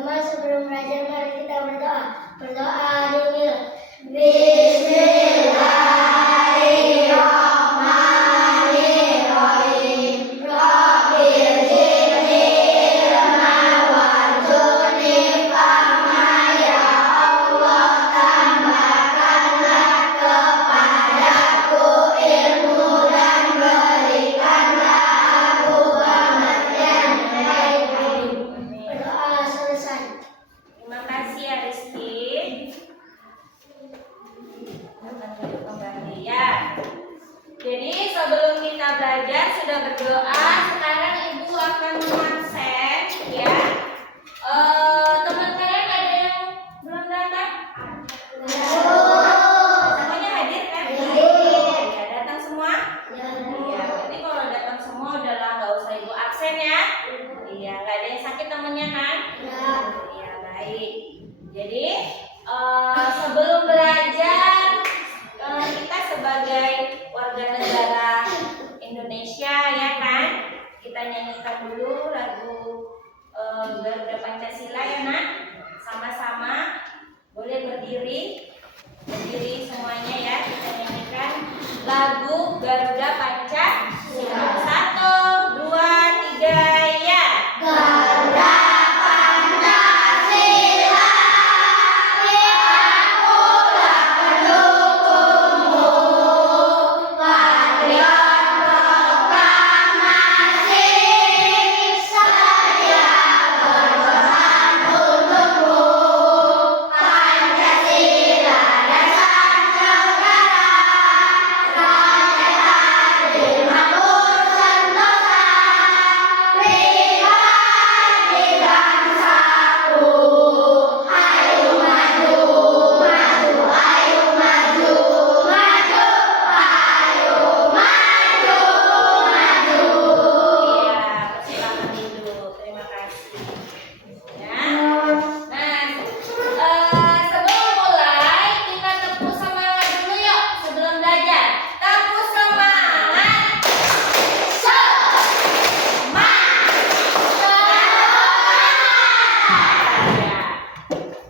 Teman-teman, sebelum belajar mari kita berdoa. Berdoa rinil. Bismillahirrahmanirrahim. Rabbil zidni ilma warzuqni fahma ya Allah, tambahkanlah kepadaku ilmu dan berikanlah aku amal yang baik. Berdoa selesai. Terima kasih ya Rizky. Kembali ya. Jadi sebelum kita belajar sudah berdoa, sekarang ibu akan mengabsen ya. Teman kalian ada yang belum datang? Semuanya hadir kan? Ya, datang semua? Iya, berarti kalau datang semua udahlah, nggak usah ibu absen ya. Iya, nggak ada yang sakit temennya kan? Iya, baik. Jadi sebelum belajar, kita sebagai warga negara Indonesia ya kan, kita nyanyikan dulu lagu Garuda Pancasila ya nak. Sama-sama boleh berdiri semuanya ya. Kita nyanyikan lagu Garuda Pancasila. 1, 2, 3 ya. Garuda Pancasila, akulah pendukungmu, patriot proklamasi, saya berperan untukmu. Pancasila dasar negara, rakyat adil makmur sentosa, pribadi bangsaku. Ayo maju, maju, ayo maju, maju, ayo maju, maju. Iya, silakan duduk. Terima kasih. Ya. Nah, sebelum mulai kita tepuk semangat dulu yuk sebelum belajar. Tepuk semangat. Ya.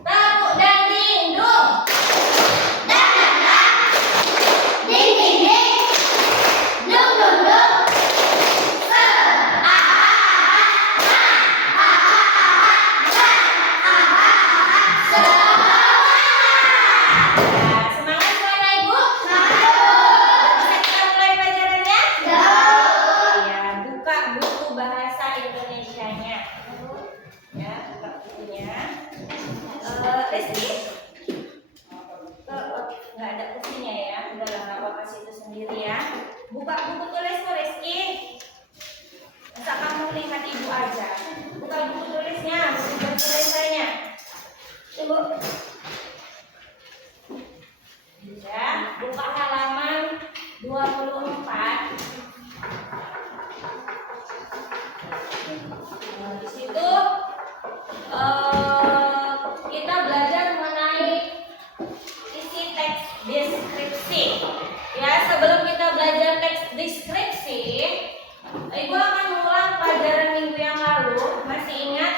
Tepuk dan dindung. Ding ding ding, dung dung dung, Ya, semangat suara ibu. Bisa kita mulai pelajarannya? Ya, buka buku bahasa Indonesianya. Ya, buka bukunya. Rizky, nggak ada kursinya ya. Udah lah, nggak apa-apa situ sendiri ya. Buka buku tulismu Rizky. Masa kamu lihat ibu aja. Buka buku tulisnya, buku tulisannya. Ibu. Ya, buka halaman 24. Nah, di situ kita belajar mengenai isi teks deskripsi. Ya, sebelum kita belajar teks deskripsi, ibu akan mengulang pelajaran minggu yang lalu. Masih ingat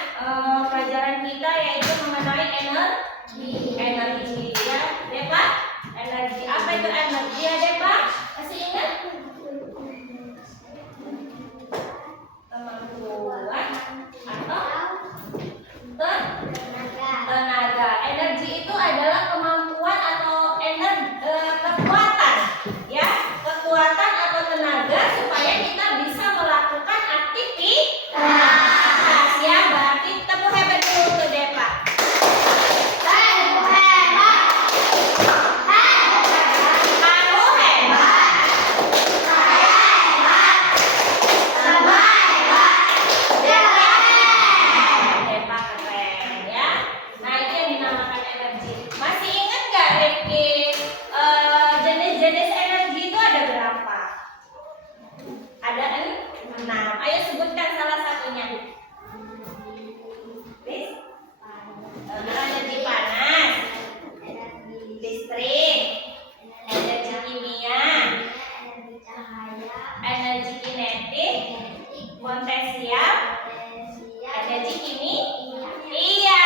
pelajaran kita yaitu mengenai energi ya, Depa? Energi. Apa itu energi ya, Depa? Masih ingat? Kemampuan atau tenaga. Energi itu adalah kemampuan atau kekuatan, ya, kekuatan atau tenaga supaya kita bisa melakukan aktivitas, ya. Berarti tepuk hebat dulu untuk Depa. Kamu hebat. Depa keren ya. Nah, itu yang dinamakan energi. Masih ingat nggak Rifki? Jenis-jenis energi itu ada berapa? Ada 6. Ayo sebutkan salah satunya. Please. Energi panas, listrik, energi kimia, energi kinetik, potensial, energi kimia. Iya,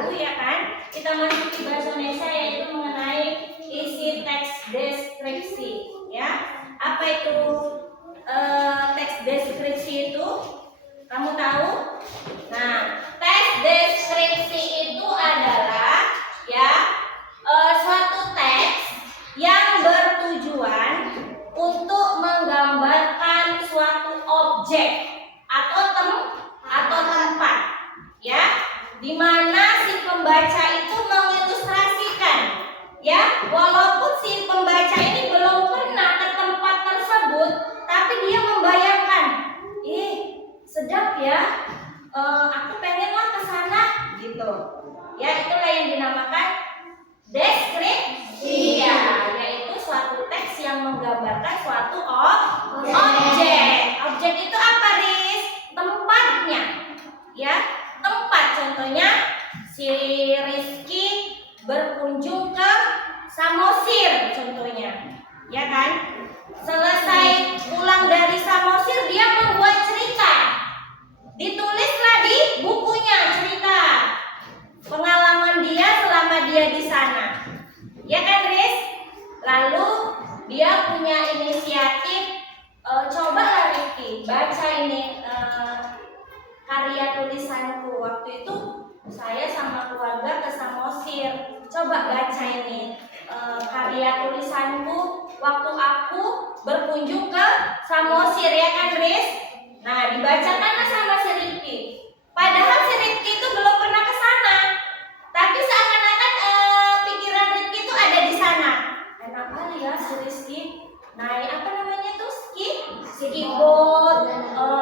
tahu ya kan? Kita masuk di bahasa Indonesia yaitu mengenai isi teks deskripsi ya. Apa itu teks deskripsi itu? Kamu tahu? Nah, teks deskripsi itu adalah ya suatu teks yang bertujuan untuk menggambarkan suatu objek atau tempat ya, di mana si pembaca itu mengilustrasikan ya, walaupun si pembaca ini belum pernah ke tempat tersebut, tapi dia membayangkan, sedap ya, aku pengenlah ke sana gitu ya. Itulah yang dinamakan deskripsi ya, yaitu suatu teks yang menggambarkan suatu objek. Objek itu apa, Riz? Tempatnya ya, tempat. Contohnya si Rizky berkunjung ke Samosir contohnya ya kan. Selesai pulang dari Samosir, dia membuat cerita, ditulislah di bukunya cerita pengalaman dia selama dia di sana ya kan, Riz? Lalu dia punya inisiatif, cobalah Rizky baca ini karya tulisanku. Waktu itu saya sama keluarga ke Samosir. Coba baca ini karya tulisanku waktu aku berkunjung ke Samosir ya kan, Riz? Nah, dibacakanlah sama si Rizky. Padahal si Rizky itu belum pernah ke sana, tapi seakan-akan pikiran Rizky itu ada di sana. Enak kali ya si Rizky. Naik apa namanya tuh, skiboat.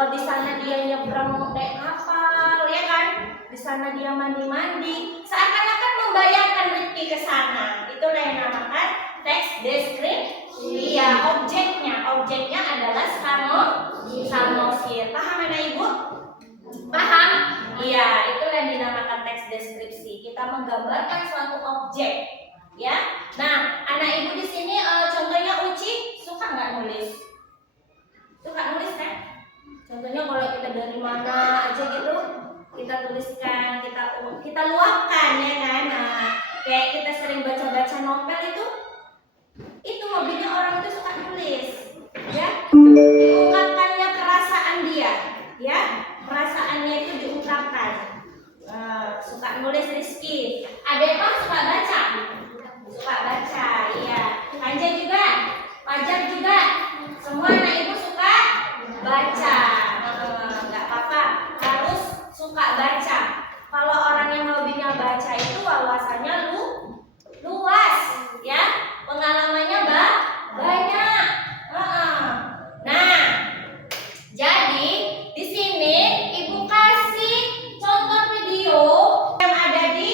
Di sana dia nyebrang naik kapal ya kan. Di sana dia mandi-mandi. Seakan-akan membayangkan Rizky ke sana. Itulah yang dinamakan teks deskripsi. Ya, objeknya adalah Samosir. Paham anak ibu? Paham? Iya, itulah yang dinamakan teks deskripsi. Kita menggambarkan suatu objek, ya. Nah, anak ibu di sini contohnya Uci suka nggak nulis? Suka nulis kan? Contohnya kalau kita dari mana aja gitu, kita tuliskan, kita luapkan ya kan. Nah, kayak kita sering baca-baca novel itu hobinya orang itu suka nulis, ya. Diungkapkannya perasaan dia, ya. Perasaannya itu diungkapkan. Suka nulis Rizky. Adek Pak suka baca? Suka baca, iya. Anja juga, Fajar juga. Semua anak ibu suka baca. Nggak apa-apa, harus suka baca. Kalau orang yang hobinya baca itu wawasannya luas, ya. Pengalamannya banyak. Nah, jadi di sini ibu kasih contoh video yang ada di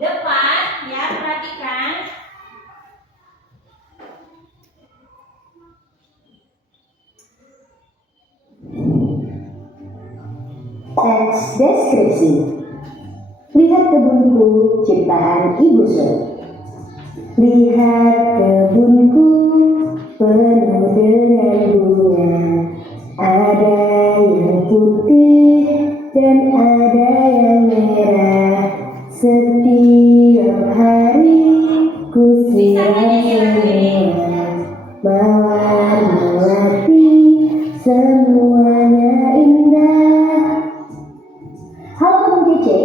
depan, ya, perhatikan. Teks deskripsi. Lihat kebunku, ciptaan Ibu Sur. Lihat kebunku penuh dengan bunga. Ada yang putih dan ada yang merah. Setiap hari ku siram semua mawar melati, semuanya indah. Halo teman kece,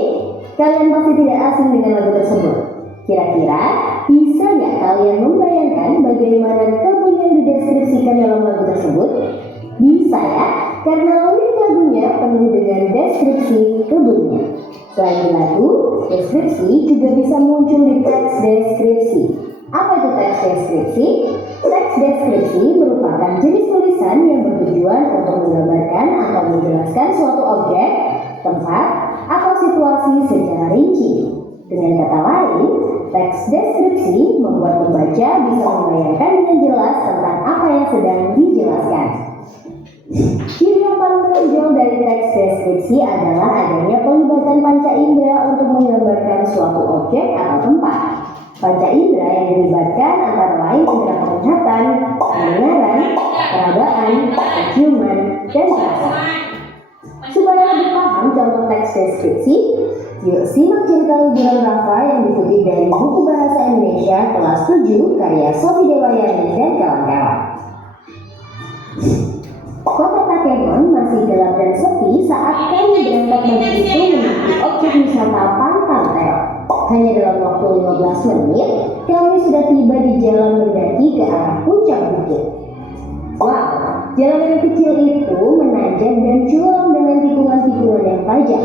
kalian pasti tidak asing dengan lagu tersebut. Kira-kira bisa nggak kalian membayangkan bagaimana kebun yang dideskripsikan dalam lagu tersebut? Bisa ya, karena lirik lagunya penuh dengan deskripsi kebunnya. Selain lagu, deskripsi juga bisa muncul di teks deskripsi. Apa itu teks deskripsi? Teks deskripsi merupakan jenis tulisan yang bertujuan untuk menggambarkan atau menjelaskan suatu objek, tempat, atau situasi secara rinci. Dengan kata lain, teks deskripsi membuat pembaca bisa membayangkan dengan jelas tentang apa yang sedang dijelaskan. Ciri yang paling menonjol dari teks deskripsi adalah adanya pelibatan panca indera untuk menggambarkan suatu objek atau tempat. Panca indera yang dilibatkan antara lain indera penglihatan, pendengaran, perabaan, penciuman, dan rasa. Supaya lebih paham contoh teks deskripsi, Yuk simak cerita liburan Rafa yang dikutip dari buku Bahasa Indonesia kelas 7 karya Sofi Dewayani dan kawan-kawan. Kota Takengon masih gelap dan sepi saat kami berangkat begitu menuju objek wisata Pantang Terong. Hanya dalam waktu 15 menit, kami sudah tiba di jalan mendaki ke arah puncak bukit. Wow, jalan yang kecil itu menanjak dan curam dengan tikungan-tikungan yang tajam.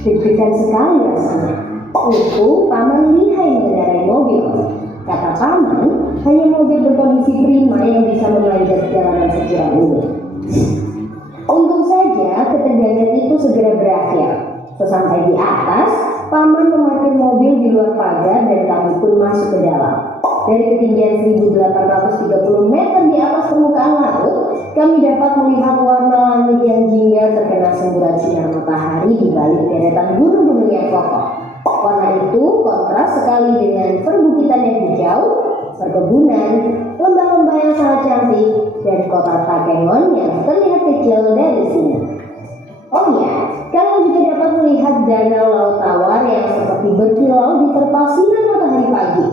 Deg-degan sekali rasanya. Paman lihai mengendarai mobil. Kata paman, hanya mobil berkondisi prima yang bisa memanjat jalanan securam ini. Untung saja ketegangan itu segera berakhir. Sesampai di atas, paman memarkir mobil di luar pagar dan kami pun masuk ke dalam. Dari ketinggian 1830 meter di atas permukaan laut, kami dapat melihat warna langit yang jingga terkena semburan sinar matahari di balik deretan gunung-gunung yang kokoh. Warna itu kontras sekali dengan perbukitan yang hijau, perkebunan, lembah-lembah yang sangat cantik, dan kota Takengon yang terlihat kecil dari sini. Oh ya, kalian juga dapat melihat danau laut tawar yang seperti berkilau diterpa sinar matahari pagi.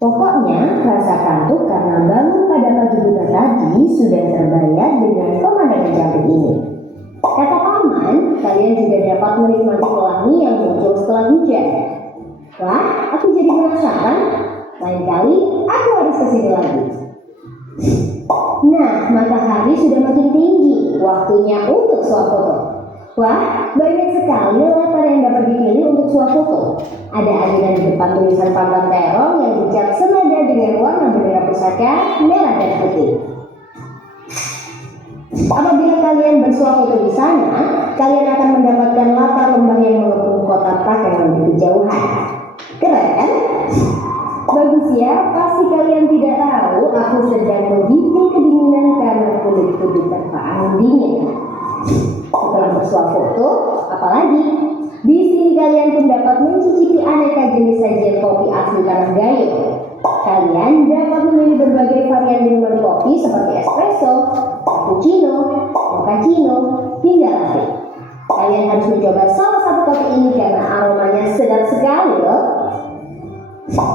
Pokoknya rasa kantuk karena bangun pada pagi buta tadi sudah terbayar dengan pemandangan cantik ini. Kata paman, kalian juga dapat menikmati pelangi yang muncul setelah hujan. Wah, aku jadi penasaran. Lain kali aku harus kesini lagi. Nah, matahari sudah makin tinggi. Waktunya untuk swafoto. Wah, banyak sekali latar yang dapat dipilih untuk swafoto. Ada ayunan di depan tulisan Pantang Terong yang dicat senada dengan warna bendera pusaka merah dan putih. Apabila kalian bersuah foto di sana, kalian akan mendapatkan latar lembah yang mengepung kota Takengon di kejauhan. Keren kan? Bagus ya, pasti kalian tidak tahu aku sedang menggigil kedinginan karena kulitku diterpa angin dingin. Setelah bersuah foto, apalagi? Di sini kalian pun dapat mencicipi aneka jenis sajian kopi asli Tanah Gayo. Kalian dapat memilih berbagai varian minuman kopi seperti espresso, cappuccino, mochaccino, hingga latte. Kalian harus mencoba salah satu kopi ini karena aromanya sedap sekali loh.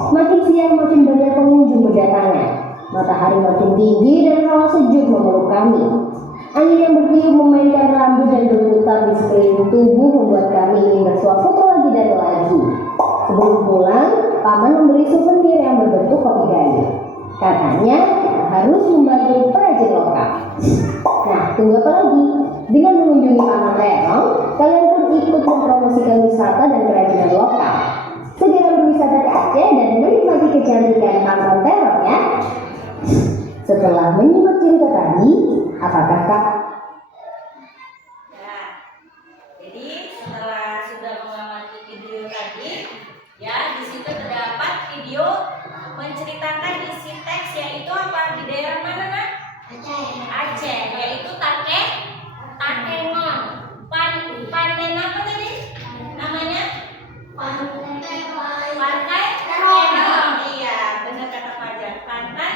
Makin siang makin banyak pengunjung berdatangan. Matahari makin tinggi dan hawa sejuk memeluk kami. Angin yang bertiup memainkan rambut dan berputar di sekeliling tubuh membuat kami ingin bersuah foto lagi dan lagi. Sebelum pulang, paman memberi souvenir yang berbentuk kopi gayo. Katanya harus membantu perajin lokal. Nah, tunggu apa lagi? Dengan mengunjungi Pantang Terong, kalian pun ikut mempromosikan wisata dan kerajinan lokal. Segera berwisata ke Aceh dan menikmati kecantikan Pantang Terong ya. Setelah menyimak cerita tadi, apakah Kak? Ya, jadi setelah sudah mengamati video tadi, ya di situ terdapat video menceritakan isi teks yaitu apa di daerah mana nak? Aceh, yaitu Takengon. Pantai apa tadi? Namanya? Pantai Terong. Iya, benar kata Fajar. Pantai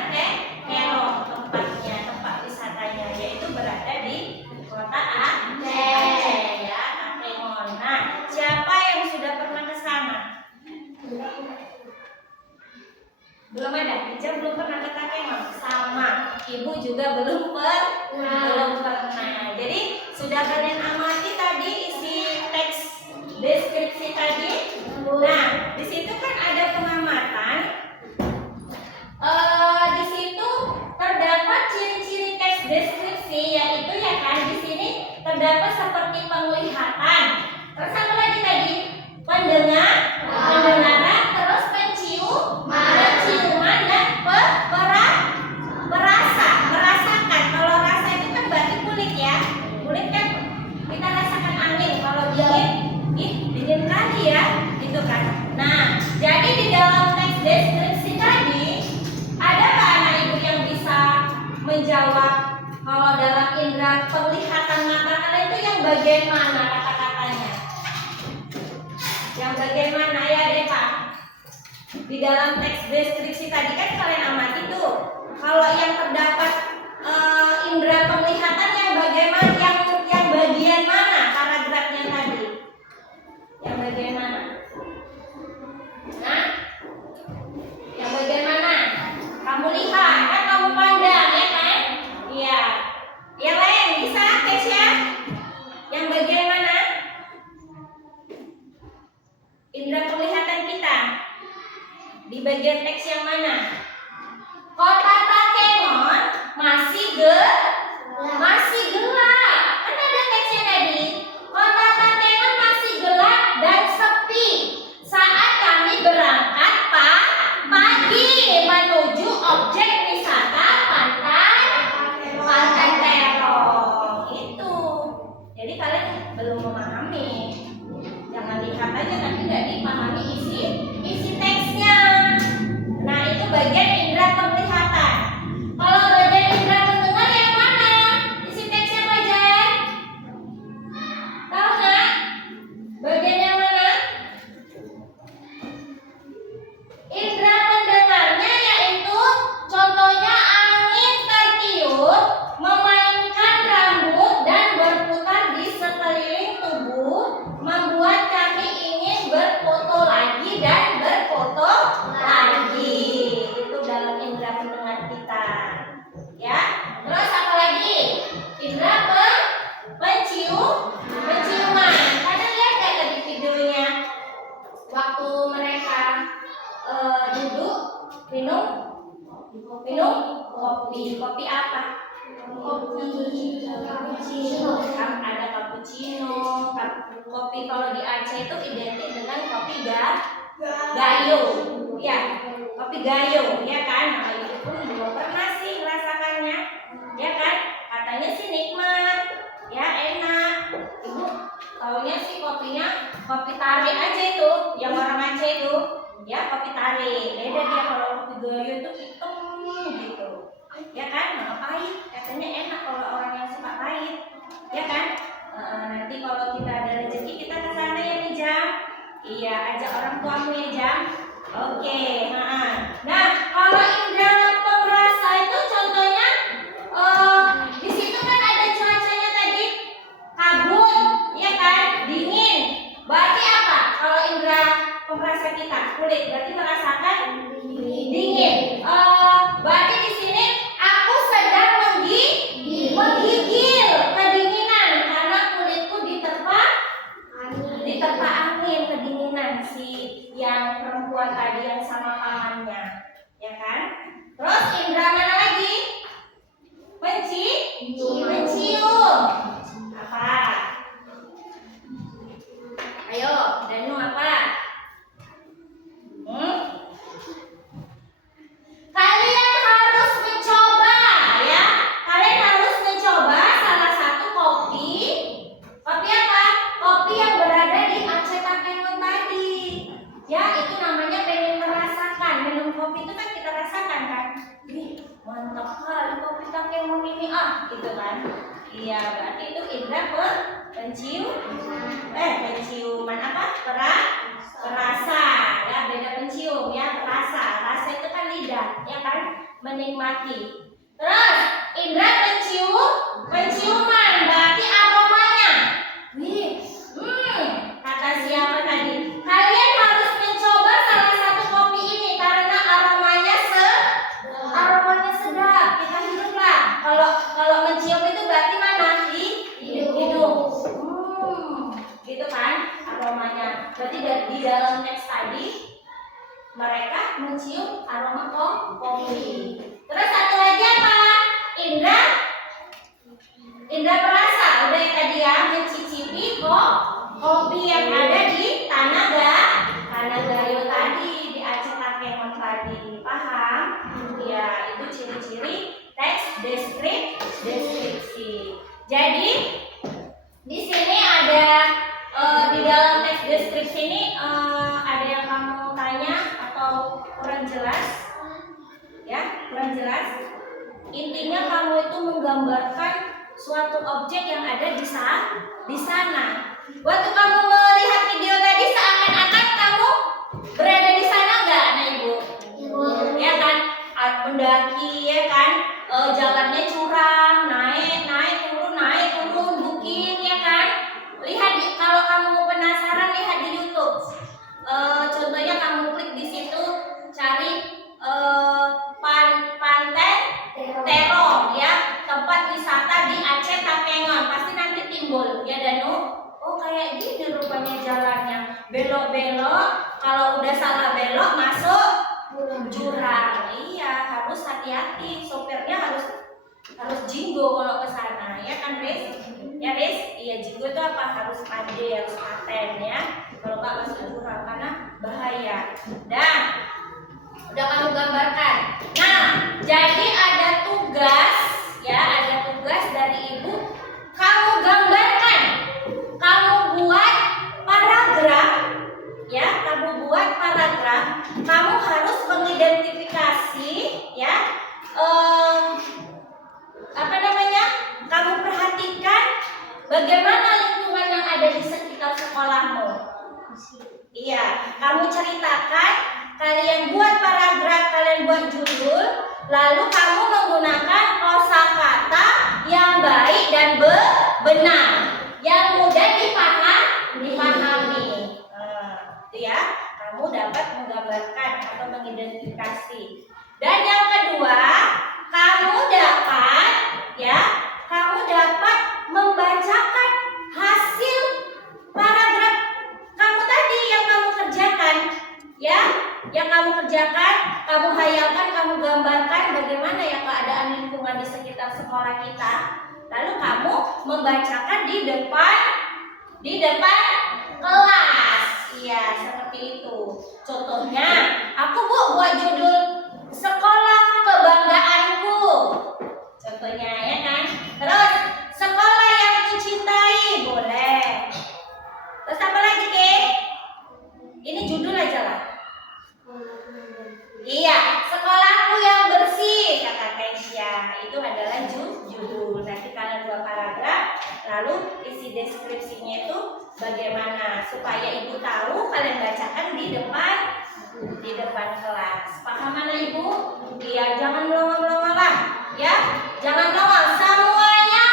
Terong tempatnya, tempat wisatanya, yaitu berada di kota Aceh, ya, Takengon. Nah, siapa yang sudah pernah ke sana? Belum ada. Ica belum pernah ke Takengon. Sama, Ibu juga belum pernah. Jadi sudah kalian amati tadi isi teks deskripsi tadi. Nah, di situ kan ada pengamatan. Di situ terdapat ciri-ciri teks deskripsi, yaitu ya kan di sini terdapat seperti penglihatan. Terus apa lagi tadi? Pendengaran, terus penciuman dan merasakan. Kalau rasa itu kan berarti kulit ya. Kulit kan kita rasakan angin. Kalau dingin kali ya, gitu kan. Nah, jadi di dalam teks deskripsi tadi ada nggak anak ibu yang bisa menjawab kalau dalam indera penglihatan mata kalian itu yang bagian mana kata-katanya? Yang bagian mana ya Deva? Di dalam teks deskripsi tadi kan kalian amati tuh. Kalau yang terdapat indera penglihatan yang bagaimana, yang bagian mana paragrafnya tadi? Yang bagian mana? Nah, yang bagian mana? Kamu lihat, kan kamu pandang ya kan? Iya. Yang lain bisa tes ya? Yang bagian mana? Indra penglihatan kita. Di bagian teks yang mana? Kota Takengon masih gelap. Kan ada teksnya tadi. Kota Takengon masih gelap dan sepi saat kami berangkat pagi menuju objek wisata pantai Terong. Itu. Jadi kalian belum memahami. Jangan lihat aja nanti nggak dipahami isi teksnya. Nah, itu bagian indera penglihatan. Kalau bagian indera pendengar yang mana? Isi teksnya apa aja? Tahu nggak? Bagian yang mana? Indera pendengarnya yaitu contohnya angin tertiup, memainkan rambut dan berputar di sekeliling tubuh, membuat kami ingin berfoto lagi dan berfoto lagi. Itu dalam indera pendengar kita. Ya. Terus apa lagi? Indera penciuman. Kalian lihat nggak tadi videonya? Waktu mereka duduk minum kopi apa? Cappuccino. Ada cappuccino. Kopi kalau di Aceh itu identik dengan kopi gayo, ya, kopi gayo, ya kan? Nah, itu pun belum pernah sih merasakannya, ya kan? Katanya sih nikmat, ya enak. Ibu taunya sih kopinya kopi tarik aja itu, yang orang Aceh itu, ya kopi tarik. Beda dia kalau kopi gayo itu hitam gitu, ya kan? Nah, pahit, katanya enak kalau orang yang suka pahit, ya kan? Nanti kalau kita ada rezeki kita ke sana ya nih Jam. Iya, ajak orang tuamu ya Jam. Oke, nah kalau indera pengrasa itu contohnya di situ kan ada cuacanya tadi kabut, ya kan, dingin. Berarti apa? Kalau indera pengrasa kita kulit berarti merasakan dingin. Berarti di sini aku sedang menggigil kedinginan karena kulitku diterpa angin, kedinginan si yang perempuan tadi yang sama pamannya, ya kan? Terus indera mana lagi? Mencium. Apa? Ayo, Danu apa? Kalian harus mencoba ya. Kalian harus mencoba salah satu kopi. Kopi apa? Kopi yang berada di Aceh Takengon tadi. Ya, itu namanya pengen merasakan. Minum kopi itu kan kita rasakan kan. Ih, mantap kali kopi Takengon ini gitu kan. Iya, berarti itu indera penciuman apa? Perasa. Ya, beda pencium ya, perasa. Rasa itu kan lidah, ya kan? Menikmati. Terus indera penciuman berarti aromanya. Wih, kata siapa tadi? Kalian harus mencoba salah satu kopi ini karena aromanya sedap. Kita hiduplah. Kalau mencium itu berarti mana? Di hidung. Gitu kan aromanya. Berarti di dalam teks tadi mereka mencium aroma kopi. Terus satu lagi apa? Indra perasa. Udah yang tadi ya, mencicipi kopi yang ada di Tanah Gayo tadi, di Aceh Takengon tadi. Paham? Ya, itu ciri-ciri teks deskripsi. Jadi di sini ada di dalam teks deskripsi ini ada yang kamu tanya atau kurang jelas? Ya, kurang jelas. Intinya kamu itu menggambarkan suatu objek yang ada di sana. Waktu kamu melihat video tadi seakan-akan kamu berada di sana nggak, anak ibu? Ya kan, mendaki ya kan, jalannya curam, naik turun bukit ya kan. Lihat kalau kamu penasaran lihat di YouTube. hati-hati, sopirnya harus jinggo kalau ke sana, ya kan Riz? Ya Riz, iya jinggo itu apa? Harus pandai, harus paten ya. Kalau nggak masuk jurang karena bahaya. Dan udah kamu gambarkan. Nah, jadi ada tugas ya, ada tugas dari ibu. Kamu gambarkan, kamu buat paragraf ya, kamu buat paragraf. Kamu harus mengidentifikasi ya. Kamu perhatikan bagaimana lingkungan yang ada di sekitar sekolahmu. Iya, kamu ceritakan, kalian buat paragraf, kalian buat judul, lalu kamu menggunakan kosakata yang baik dan benar, yang mudah dipahami. Itu ya, kamu dapat menggambarkan atau mengidentifikasi. Dan yang kedua, kamu dapat membacakan hasil paragraf kamu tadi yang kamu kerjakan, ya, kamu hayalkan, kamu gambarkan bagaimana ya keadaan lingkungan di sekitar sekolah kita. Lalu kamu membacakan di depan kelas, iya seperti itu. Contohnya, aku buat judul sekolah kebanggaanku. Contohnya ya kan. Terus sekolah yang kucintai boleh. Terus apa lagi Ke? Ini judul aja lah. Iya, sekolahku yang bersih kata Keisha. Itu adalah judul. Nanti kalian buat paragraf, lalu isi deskripsinya itu bagaimana supaya ibu tahu, kalian bacakan di depan kelas. Paham mana ibu? Iya, jangan melongo-melongo lah, ya. Jangan melongo. Semuanya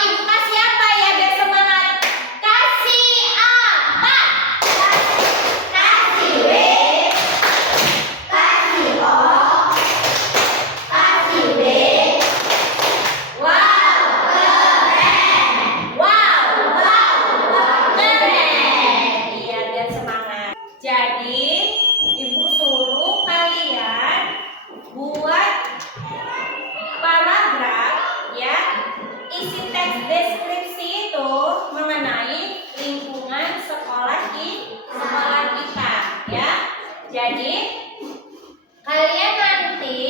ibu kasih apa ya biar semangat? Kasih apa? Kasih W, kasih O, kasih B. Wow, keren. Wow, keren. Iya, biar semangat. Jadi ibu suruh kalian buat paragraf ya, isi teks deskripsi itu mengenai lingkungan sekolah kita ya. Jadi kalian nanti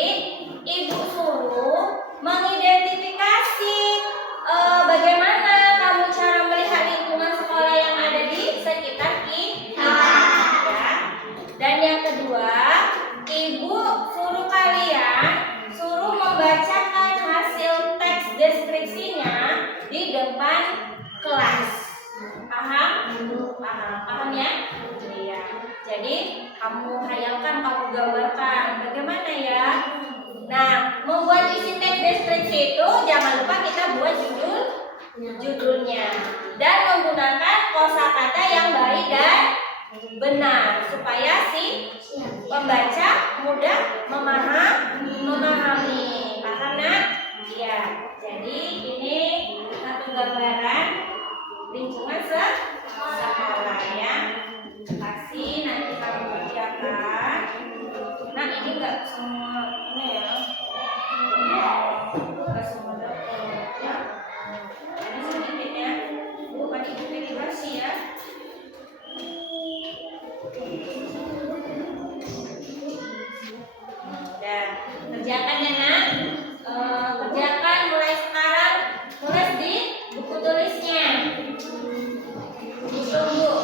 ibu suruh mengidentifikasi bagaimana kamu cara melihat lingkungan sekolah yang ada di sekitar kita ya. Dan yang kedua, ibu suruh kalian membacakan hasil teks deskripsinya di depan kelas. Paham ya? Iya. Jadi kamu hayalkan, kamu gambarkan bagaimana ya. Nah, membuat isi teks deskripsi itu jangan lupa kita buat judulnya dan menggunakan kosakata yang baik dan benar supaya si pembaca mudah memahami. Paham nak? Iya. Jadi ini satu gambaran lingkungan sekolah ya. Kasih nanti kamu kerjakan. Nah ini enggak semua ini ya. Enggak semua dapat ya. Ini sedikit ya. Bukan identifikasi ya. Udah, kerjakan ya nak. Kerjakan mulai sekarang, tulis di buku tulisnya. Ditunggu.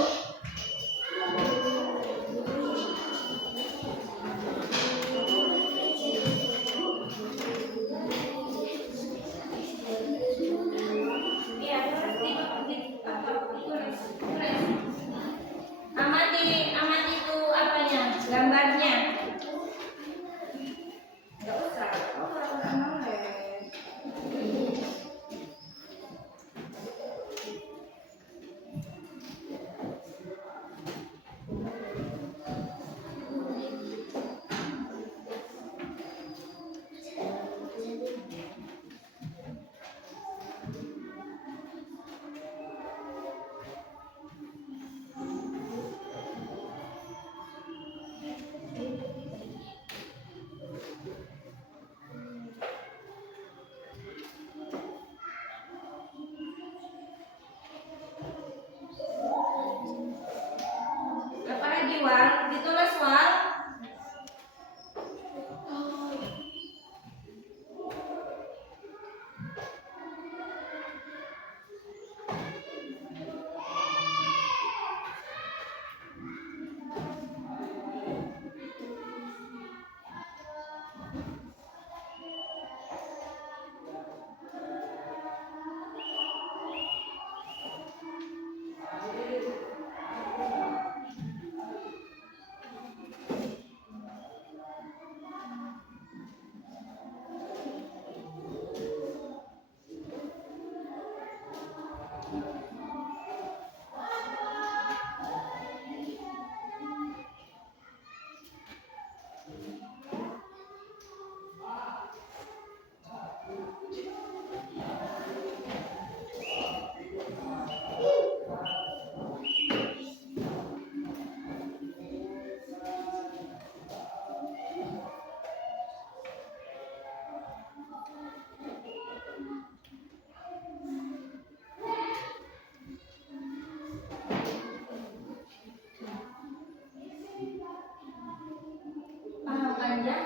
ya.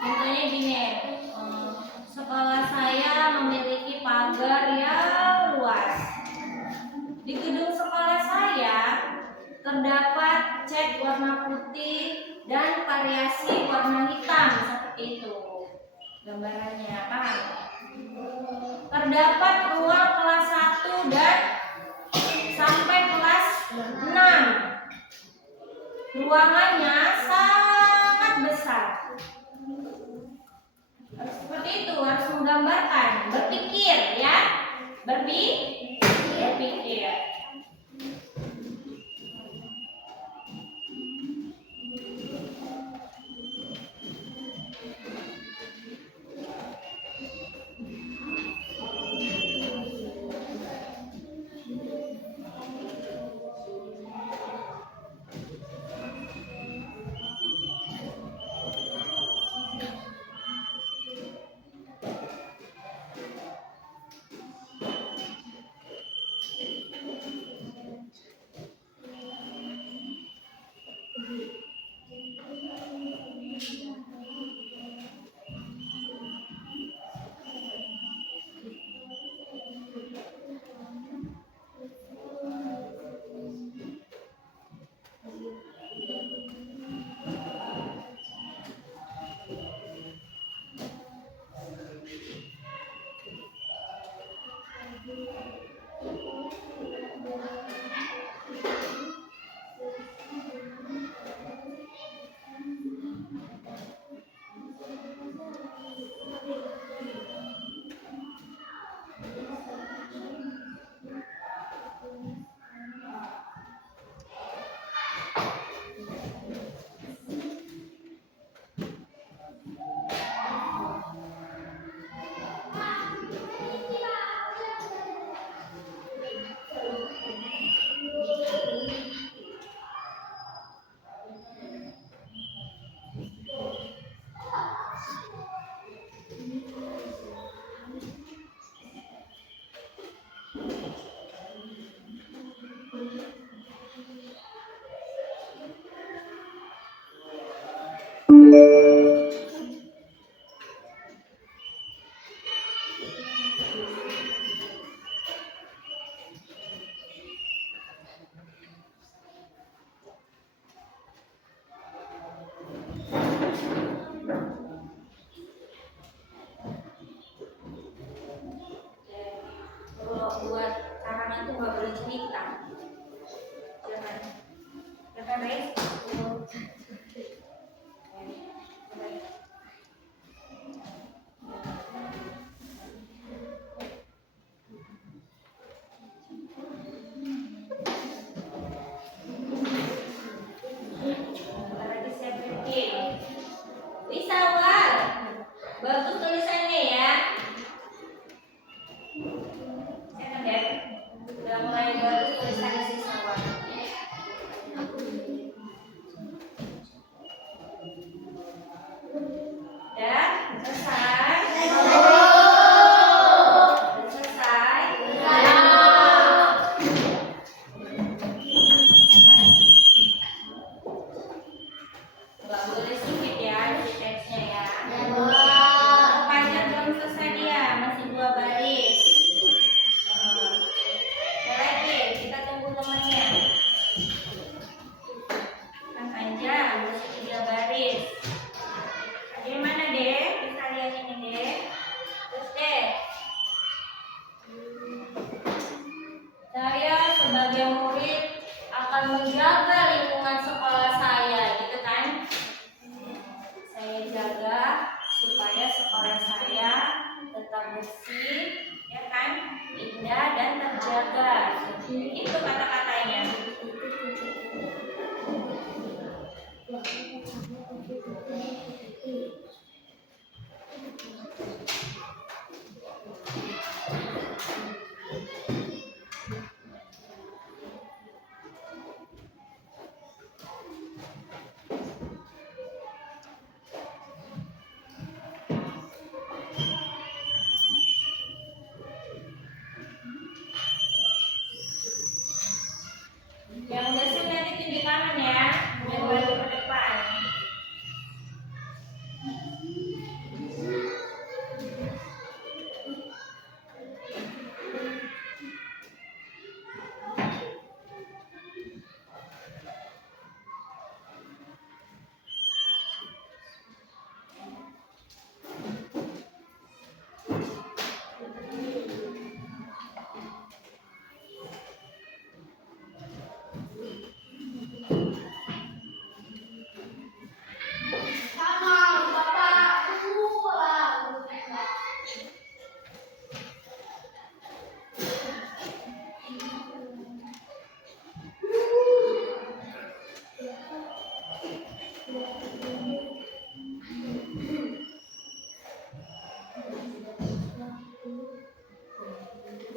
Contohnya gini, sekolah saya memiliki pagar yang luas. Di gedung sekolah saya terdapat cat warna putih dan variasi warna hitam seperti itu. Gambarannya paham? Terdapat ruang kelas 1 dan sampai kelas 6. Ruangannya sangat besar. Seperti itu, harus menggambarkan, berpikir ya, berpikir.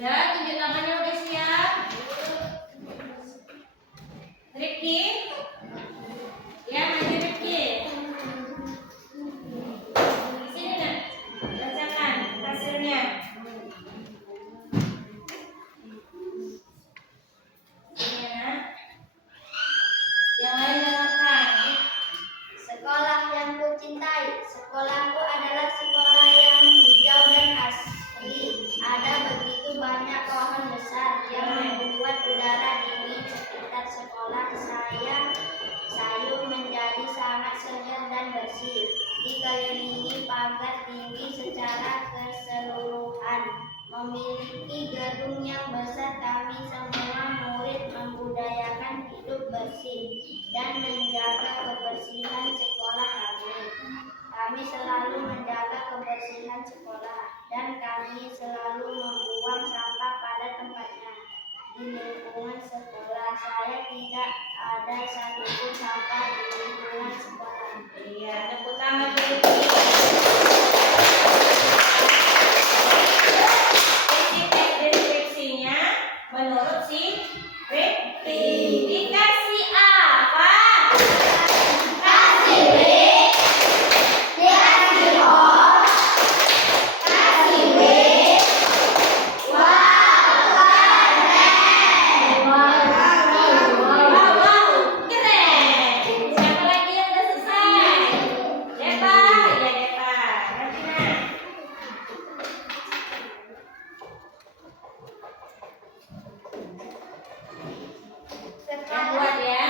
Udah, tunjuk tangannya udah siap? Rifki? Ya, maju Rifki. Sini nak, bacakan hasilnya. Sini nak. Yang lain dengarkan. Sekolah yang kucintai, sekolahku adalah sekolah yang hijau dan asri. Ada begitu banyak pohon besar yang membuat udara dingin sekitar sekolah saya sayur menjadi sangat segar dan bersih. Dikelilingi pagar tinggi secara keseluruhan. Memiliki gedung yang besar, kami semua murid membudayakan hidup bersih dan menjaga kebersihan sekolah kami. Kami selalu menjaga kebersihan sekolah dan kami selalu membuang sampah pada tempatnya. Di lingkungan sekolah saya tidak ada satupun sampah di lingkungan sekolah. Iya, tepuk tangan Rifki. Isi teks deskripsinya menurut si Rifki. Dikasih apa? Kasih B, dikasih O, kasih B. Wow, keren. Wow, keren. Siapa lagi yang udah selesai? Depa, ya Depa. Rafina. Yang kuat ya.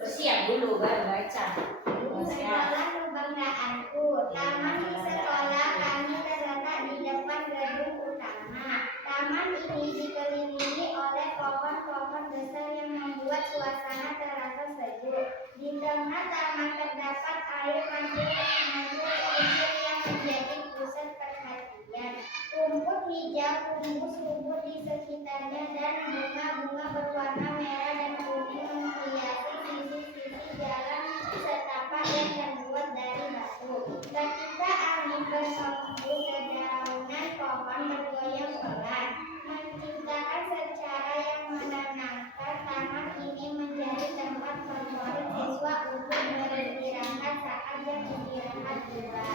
Bersiap dulu baru baca. Bersiap. Sekolah kebanggaanku, taman di sekolah kami terletak di depan gedung utama. Taman ini dikelilingi oleh pohon-pohon besar yang membuat suasana terasa sejuk. Di tengah taman terdapat air mancur yang menjadi pusat perhatian. Rumput hijau tumbuh subur di sekitarnya dan bunga-bunga berwarna merah dan kuning menghiasi sisi-sisi jalan setapak yang terbuat dari batu. Ketika angin berhembus, dedaunan pohon bergoyang pelan, menciptakan secara yang menenangkan. Taman ini menjadi tempat favorit siswa untuk beristirahat saat jam istirahat tiba.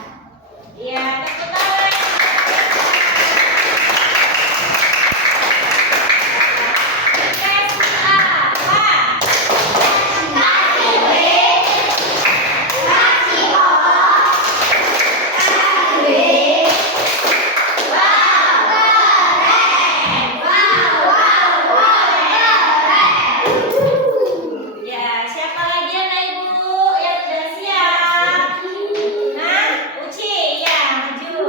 Iya, tepuk tangan. Dikasih apa? Kasih B, kasih O, kasih B. Wow, keren. Wow, keren. Ya, siapa lagi anak ibu yang udah siap? Nah, Uci, ya maju.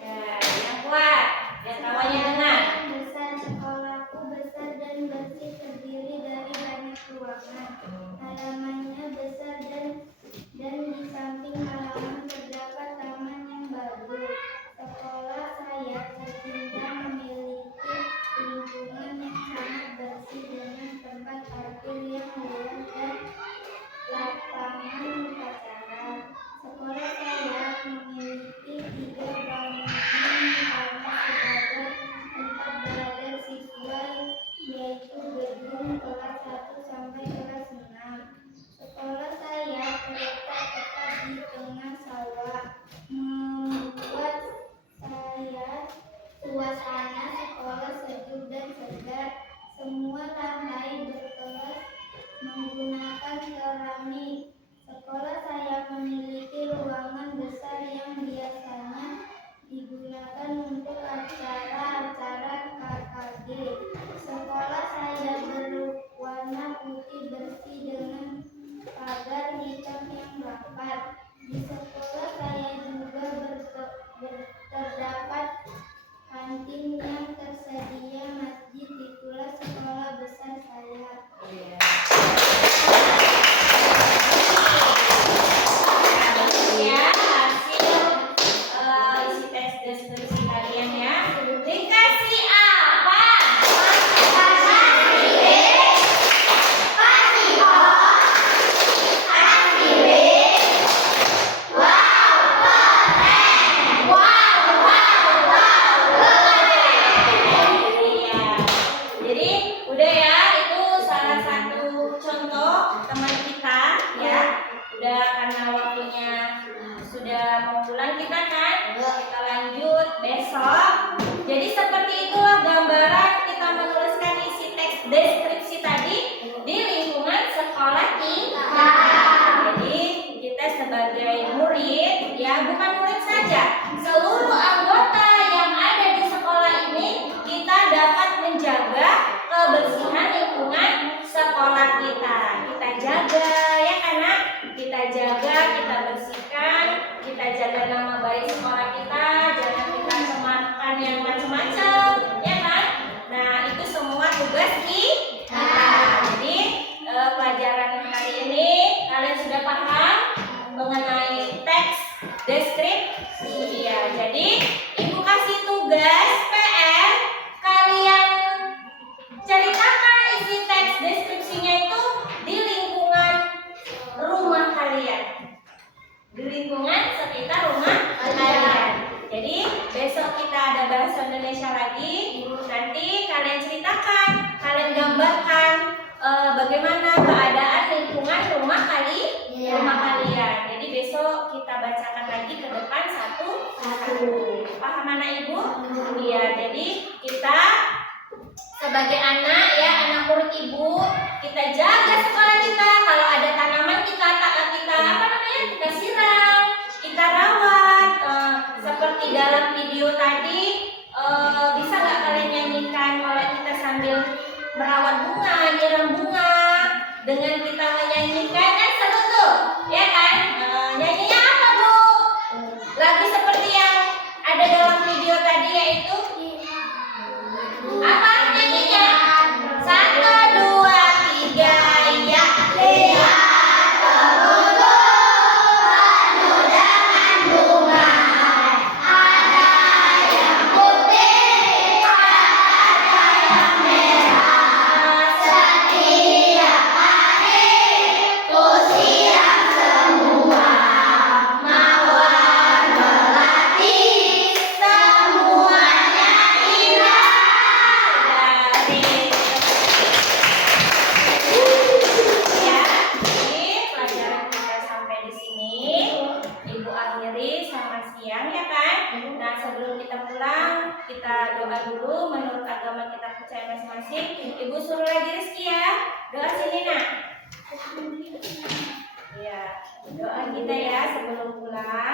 Ya, yang kuat, yang tawanya dengar. Besar sekolahku besar dan bersih, terdiri dari banyak ruangan. Halamannya besar dan di samping halaman terdapat taman yang bagus. Sekolah saya tercinta memiliki lingkungan yang sangat bersih dengan tempat parkir yang luas dan lapangan upacara. Sekolah saya memiliki 3 bangunan utama sebagai tempat belajar siswa, yaitu gedung kelas 1 sampai kelas 6. Sekolah saya terletak tepat di tengah sawah, membuat suasana sekolah sejuk dan segar. Semua lantai berkelas menggunakan keramik. Sekolah saya memiliki ruangan besar yang biasanya digunakan untuk acara-acara KKG. Sekolah saya berwarna putih bersih dengan pagar hitam yang rapat. Di sekolah saya juga semuanya sudah mau pulang kita kan? Kita lanjut besok. Jadi seperti itulah gambaran kita menuliskan isi teks deskripsi tadi di lingkungan sekolah kita. Jadi kita sebagai murid, ya bukan murid saja, seluruh anggota yang ada di sekolah ini kita dapat menjaga kebersihan lingkungan sekolah kita. Kita jaga ya karena kita jaga, kita bersihkan, kita jaga nama baik sekolah kita, jangan kita cemarkan yang macam-macam, ya kan? Nah itu semua tugas kita. Jadi pelajaran hari ini kalian sudah paham mengenai teks deskripsi. Ya, jadi ibu kasih tugas PR kalian ceritakan isi teks deskripsinya itu di lingkungan rumah kalian, di lingkungan sekitar rumah kalian. Jadi besok kita ada bahasa Indonesia lagi. Nanti kalian ceritakan, kalian gambarkan bagaimana keadaan lingkungan rumah kalian. Jadi besok kita bacakan lagi ke depan satu-satu. Paham anak ibu? Iya. Jadi kita sebagai anak ya, anak murid ibu, kita jaga sekolah kita. Kalau ada tanaman kita kita siram, kita rawat. Seperti dalam video tadi, bisa nggak kalian nyanyikan kalau kita sambil merawat bunga, nyiram bunga, dengan kita menyanyikan kan seru tuh, ya kan? Nyanyinya apa bu? Lagu seperti yang ada dalam video tadi yaitu apa nyanyinya? 1, 2, 3, ya lihat kebun penuh dengan bunga, ada yang putih, ada yang merah. Setiap hari ku siram semua, mawar melati, semuanya indah dari ya. Jadi pelajaran kita sampai di sini. Ibu akhiri, selamat siang ya kan. Nah sebelum kita pulang kita doa dulu menurut agama kita percaya masing-masing. Ibu suruh lagi Rizky ya, doa sini nak. Ya, doa kita ya sebelum pulang.